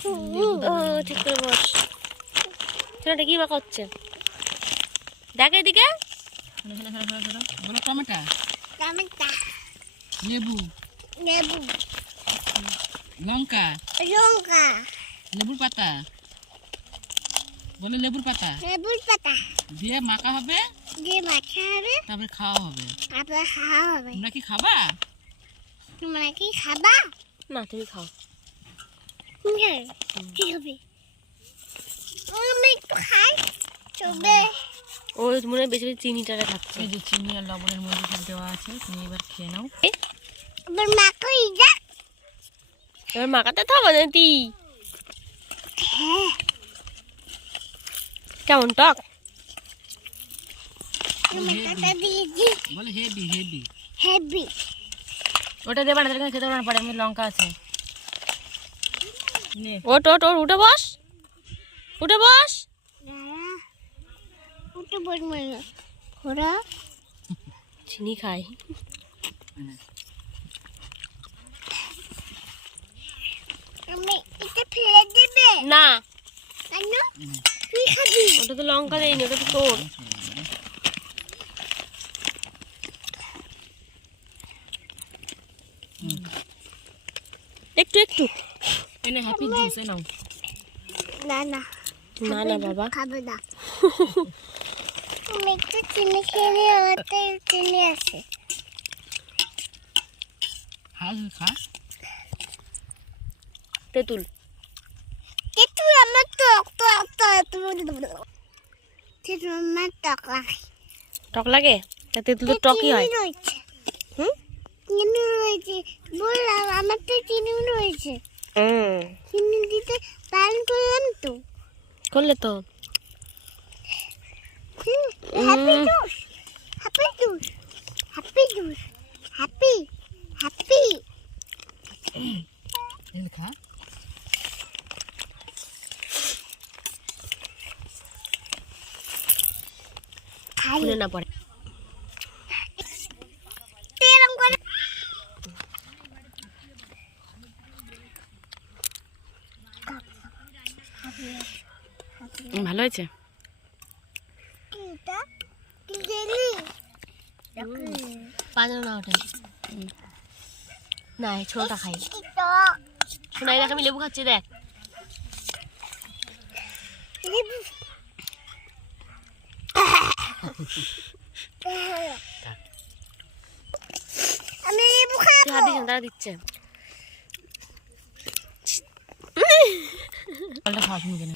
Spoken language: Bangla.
ঠিক করে বস। এটা কি মাখা হচ্ছে দেখ এদিকে। বলো টমেটো, টমেটো, লেবু, লেবু, লঙ্কা, লঙ্কা, লেবুর পাতা, বলে লেবুর পাতা লেবুর পাতা দিয়ে মাখা হবে, দিয়ে মাখা হবে, তারপরে খাওয়া হবে। তারপরে খাওয়া হবে। তোমরা কি খাবা? তোমরা কি খাবা? না তুমি খাও। কি হবে? আমি একটু খাই তবে ও মনে হয় বেশি বেশি চিনিটারে খাচ্ছে। এই যে চিনি আর লবণের মধ্যে সব দেওয়া আছে, তুমি এবার খেয়ে নাও। আবার মাখাই যা। এবার মাখাতে তো হবে না তুই। হ্যাঁ, কেমন টক? টমেটোটা দিয়েছি। বলে হেভি হেভি। হেভি। ওটা দেবা না, তাহলে খেতে পারবে না, পরে এমনি লঙ্কা আছে। নে ওট ওট ওর উঠে বস, উঠে বস। উঠে বসবো না। ওরা চিনি খাই। আমি এটা ফেলে দেবে না কেন? তুই খাবি? ওটা তো লঙ্কা দেয়নি, ওটা তো তোর। একটু একটু এনে হ্যাপি জুস এ নাও। না না না না বাবা খাবে না। আমি একটু চিনি খেলে ওতে চিনি আছে। খা তেঁতুল। একটু আমার টক টক টক তেঁতুল আমার টক লাগে। টক লাগে? তা তেঁতুল তো টকই হয়। চিনি রয়েছে। হুম চিনি রয়েছে বললাম, আমার তো চিনি রয়েছে। হুম চিনি দিতে প্ল্যান করলাম তো। করলে তো। Happy juice, happy juice, happy juice, happy happy. খা। খাই খুলে না পড়ে। এরকম করে ভালো হয়েছে। এটা জেলি পাঁচজন না ওঠে না, এই ছোটটা খাই। এটা শোনাই দেখ, আমি লেবু খাচ্ছি দেখ। লেবু। আমি লেবু তুই হাত খাবো। দিস না, তারা দিচ্ছে। ফলটা খাওয়া শুনবে না।